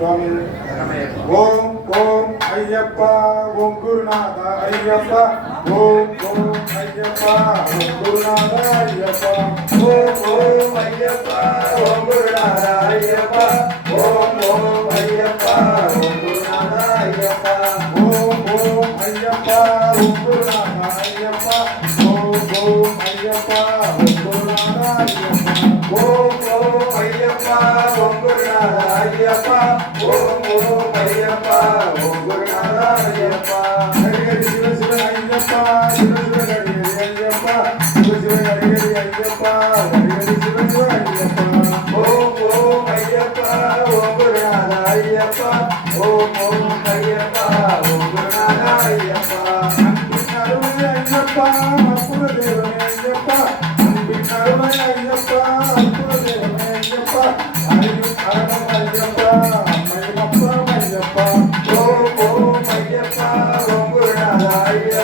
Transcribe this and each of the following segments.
ஓம் ஓம் ஐயப்பா ஓம் குருநாதா ஐயப்பா. ஓம் ஓம் ஐயப்பா ஓம் குருநாதா ஐயப்பா. ஓம் ஓம் ஐயப்பா ஓம் குருநாதா ஐயப்பா.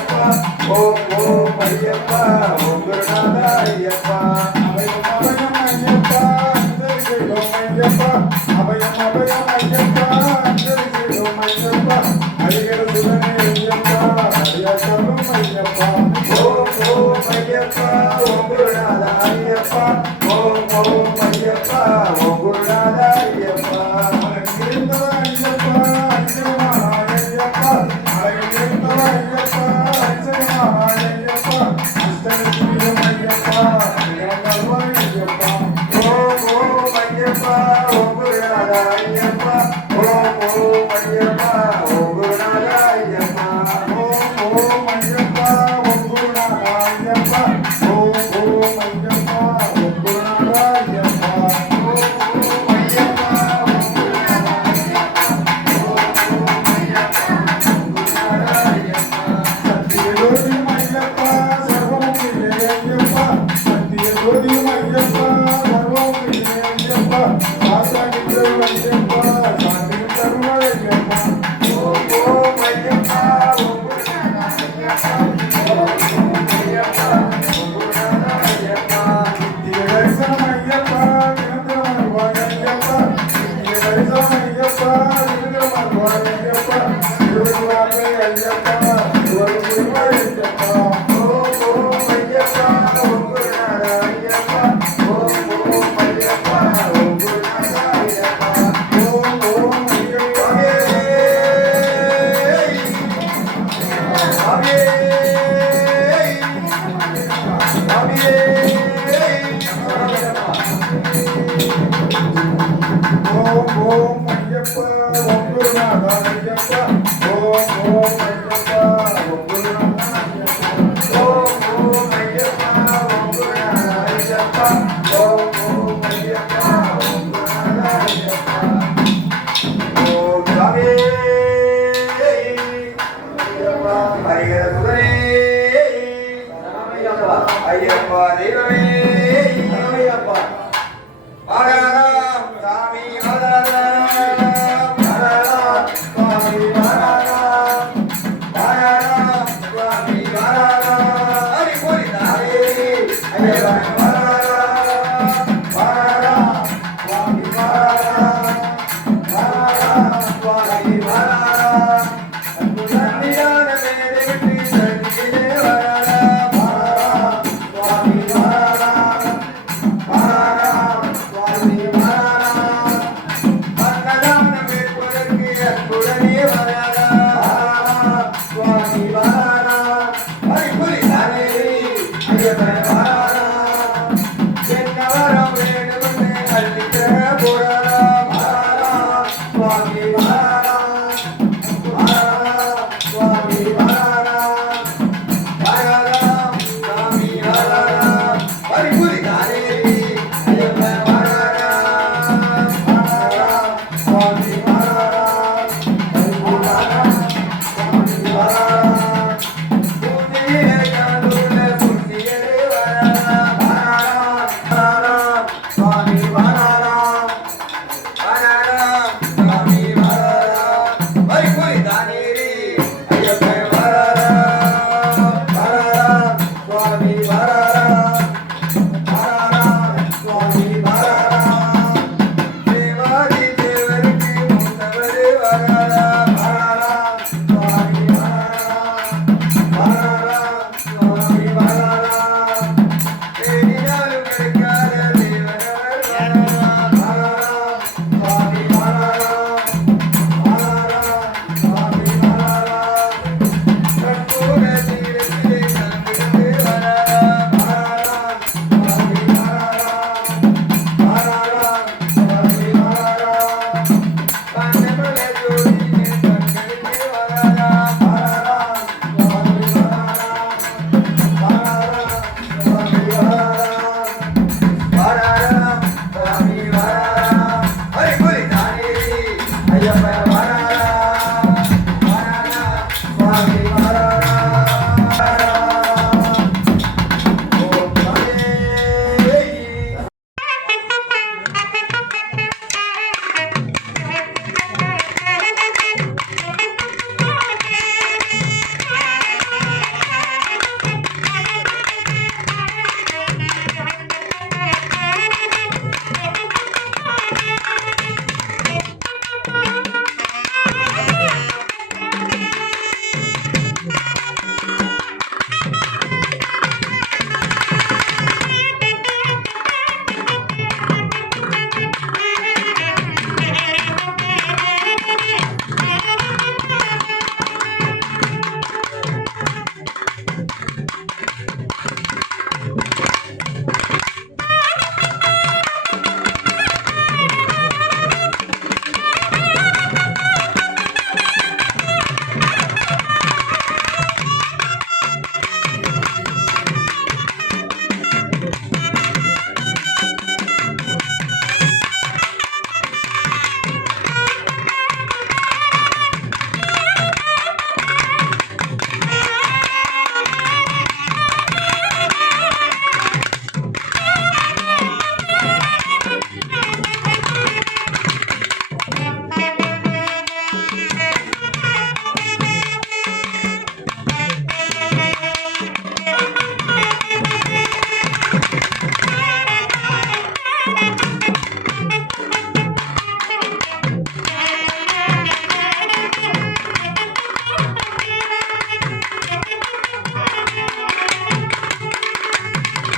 ஐயப்பா ஓம் ஓம் ஐயப்பா ஓம் குருநாத ஐயப்பா. அபயம் அபயம் ஐயப்பா அந்தரிசிடும் ஐயப்பா. அபயம் அபயம் ஐயப்பா அந்தரிசிடும் ஐயப்பா. அடிகர சுகனே ஐயப்பா அடியா சர்வம் ஐயப்பா. ஓம் ஓம் ஐயப்பா ஓம் குருநாத ஐயப்பா. ஓம் ஓம்